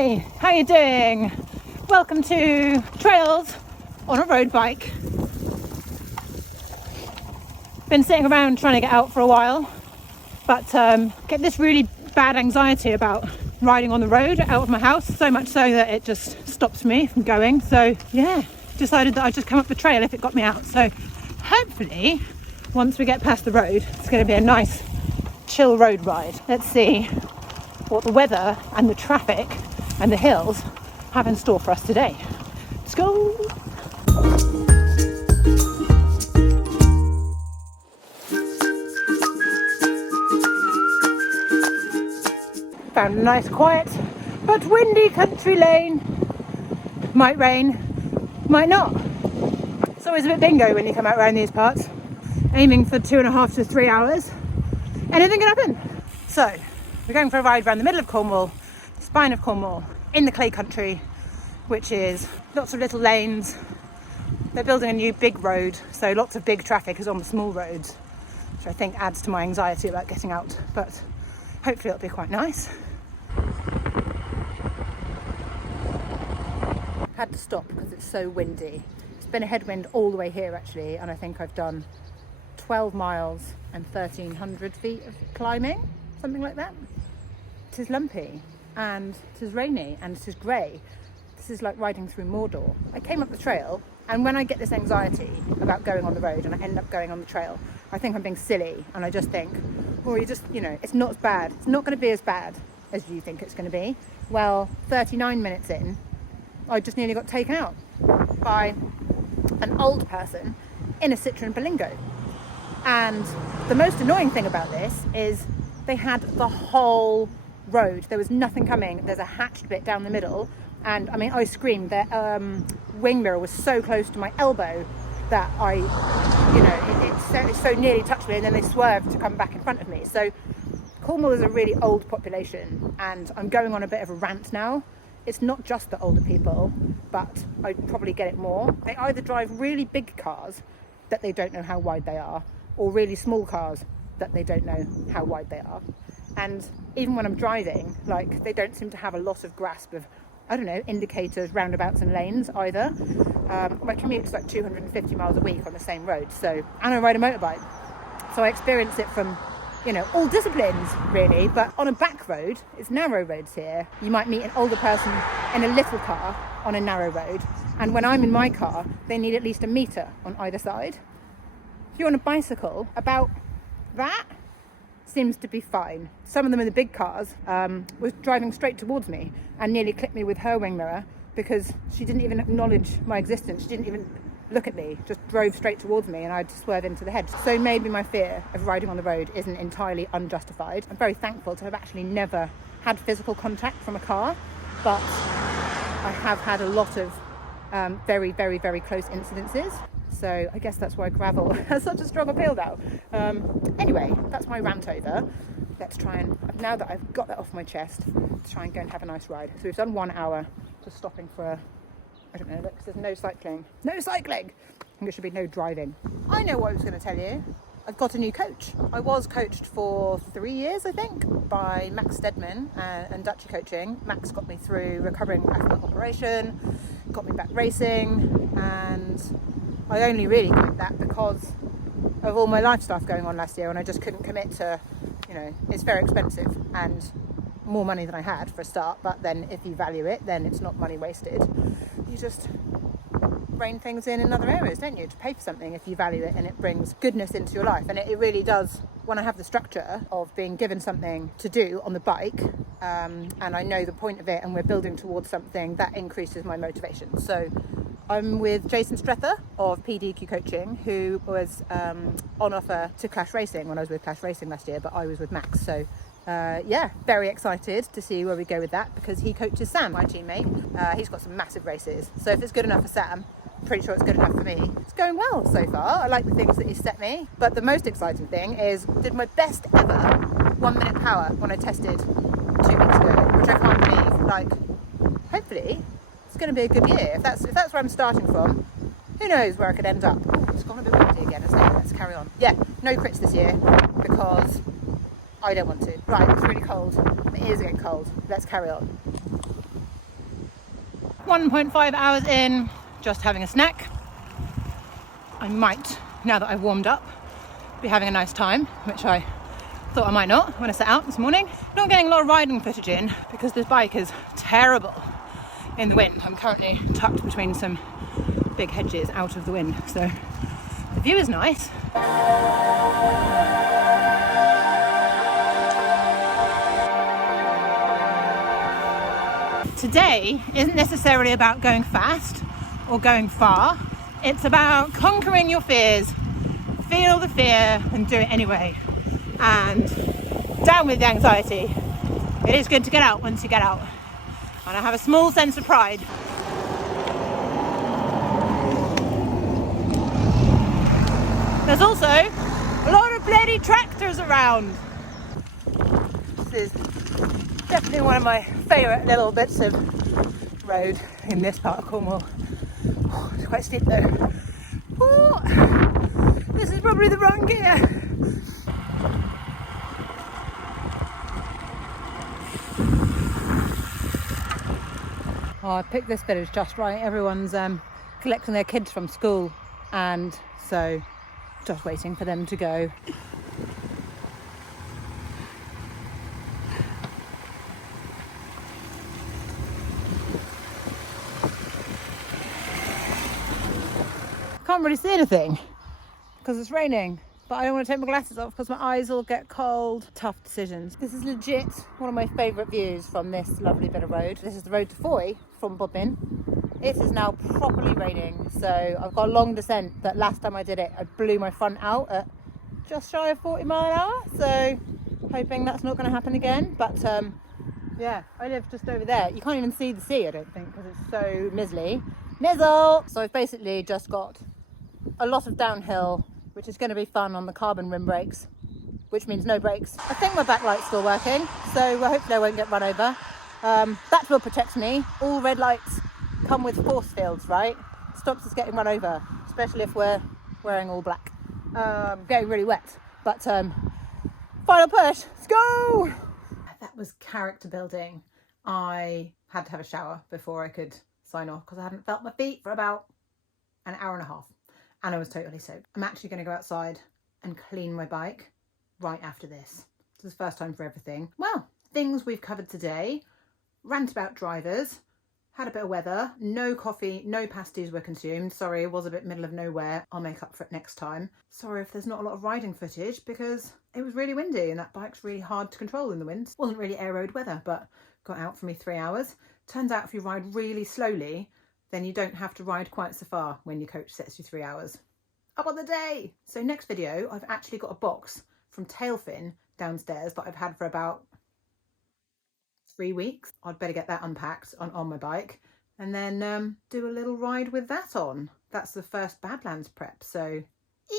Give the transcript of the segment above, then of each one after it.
Hi, how you doing? Welcome to Trails on a Road Bike. Been sitting around trying to get out for a while, but get this really bad anxiety about riding on the road out of my house, so much so that it just stops me from going. So yeah, decided that I'd just come up the trail if it got me out. So hopefully once we get past the road, it's going to be a nice chill road ride. Let's see what the weather and the traffic and the hills have in store for us today. Let's go! Found a nice quiet but windy country lane. Might rain, might not. It's always a bit bingo when you come out around these parts. Aiming for 2.5 to 3 hours. Anything can happen. So, we're going for a ride around the middle of Cornwall, the spine of Cornwall, in the clay country, which is lots of little lanes. They're building a new big road, so lots of big traffic is on the small roads, which I think adds to my anxiety about getting out, but hopefully it'll be quite nice. Had to stop because it's so windy. It's been a headwind all the way here actually, and I think I've done 12 miles and 1,300 feet of climbing, something like that. It is lumpy and it is rainy and it is grey. This is like riding through Mordor. I came up the trail, and when I get this anxiety about going on the road and I end up going on the trail, I think I'm being silly, and I just think, well, it's not as bad. It's not going to be as bad as you think it's going to be. Well, 39 minutes in, I just nearly got taken out by an old person in a Citroen Berlingo. And the most annoying thing about this is they had the whole road. There was nothing coming. There's a hatched bit down the middle, and I mean, I screamed. Their wing mirror was so close to my elbow that it so nearly touched me, and then they swerved to come back in front of me. So Cornwall is a really old population, and I'm going on a bit of a rant now. It's not just the older people, but I probably get it more. They either drive really big cars that they don't know how wide they are, or really small cars that they don't know how wide they are. And even when I'm driving, like, they don't seem to have a lot of grasp of, I don't know, indicators, roundabouts and lanes either. My commute's like 250 miles a week on the same road, and I ride a motorbike. So I experience it from, all disciplines really, but on a back road, it's narrow roads here. You might meet an older person in a little car on a narrow road, and when I'm in my car, they need at least a metre on either side. If you're on a bicycle, about that seems to be fine. Some of them in the big cars was driving straight towards me and nearly clipped me with her wing mirror because she didn't even acknowledge my existence. She didn't even look at me, just drove straight towards me, and I had to swerve into the hedge. So maybe my fear of riding on the road isn't entirely unjustified. I'm very thankful to have actually never had physical contact from a car, but I have had a lot of very, very, very close incidences. So I guess that's why gravel has such a strong appeal now. Anyway, that's my rant over. Let's try and, now that I've got that off my chest, let's try and go and have a nice ride. So we've done 1 hour, just stopping for I don't know, look, there's no cycling. No cycling! And there should be no driving. I know what I was going to tell you. I've got a new coach. I was coached for 3 years, I think, by Max Stedman and Dutchy Coaching. Max got me through recovering after an operation, got me back racing, and I only really did that because of all my life stuff going on last year, and I just couldn't commit to, it's very expensive and more money than I had for a start, but then if you value it, then it's not money wasted. You just rein things in other areas, don't you, to pay for something if you value it and it brings goodness into your life. And it really does. When I have the structure of being given something to do on the bike, and I know the point of it, and we're building towards something, that increases my motivation. So I'm with Jason Strether of PDQ Coaching, who was on offer to Clash Racing when I was with Clash Racing last year, but I was with Max. So very excited to see where we go with that, because he coaches Sam, my teammate. He's got some massive races, so if it's good enough for Sam, I'm pretty sure it's good enough for me. It's going well so far. I like the things that he's set me, but the most exciting thing is did my best ever 1 minute power when I tested 2 weeks ago, which I can't believe. Like, hopefully it's going to be a good year. If that's where I'm starting from, who knows where I could end up. Ooh, it's gone a bit windy again, isn't it? Let's carry on. Yeah, no crits this year because I don't want to. Right, it's really cold. My ears are getting cold. Let's carry on. 1.5 hours in, just having a snack. I might, now that I've warmed up, be having a nice time, which I thought I might not when I set out this morning. Not getting a lot of riding footage in because this bike is terrible in the wind. I'm currently tucked between some big hedges out of the wind, so the view is nice. Today isn't necessarily about going fast or going far. It's about conquering your fears. Feel the fear and do it anyway. And down with the anxiety. It is good to get out once you get out. And I have a small sense of pride. There's also a lot of bloody tractors around. This is definitely one of my favourite little bits of road in this part of Cornwall. Oh, it's quite steep though. Oh, this is probably the wrong gear. Oh, I picked this village just right. Everyone's collecting their kids from school, and so just waiting for them to go. Can't really see anything because it's raining, but I don't want to take my glasses off because my eyes will get cold. Tough decisions. This is legit one of my favourite views from this lovely bit of road. This is the road to Foy from Bodmin. It is now properly raining, so I've got a long descent that last time I did it I blew my front out at just shy of 40 miles an hour, so hoping that's not going to happen again. But yeah, I live just over there. You can't even see the sea, I don't think, because it's so mizzly. Mizzle! So I've basically just got a lot of downhill, which is going to be fun on the carbon rim brakes, which means no brakes. I think my backlight's still working, so hopefully I won't get run over. That will protect me. All red lights come with force fields, right? Stops us getting run over, especially if we're wearing all black. Getting really wet, but final push, let's go! That was character building. I had to have a shower before I could sign off because I hadn't felt my feet for about an hour and a half and I was totally soaked. I'm actually going to go outside and clean my bike right after this. It's the first time for everything. Well, things we've covered today: rant about drivers, had a bit of weather, no coffee, no pasties were consumed. Sorry, it was a bit middle of nowhere. I'll make up for it next time. Sorry if there's not a lot of riding footage because it was really windy and that bike's really hard to control in the wind. Wasn't really air road weather, but got out for me 3 hours. Turns out if you ride really slowly, then you don't have to ride quite so far when your coach sets you 3 hours. Up on the day! So next video, I've actually got a box from Tailfin downstairs that I've had for about 3 weeks. I'd better get that unpacked on my bike and then do a little ride with that on. That's the first Badlands prep, so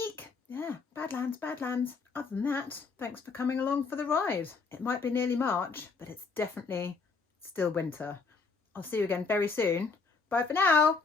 eek! Yeah, Badlands, Badlands. Other than that, thanks for coming along for the ride. It might be nearly March, but it's definitely still winter. I'll see you again very soon. Bye for now.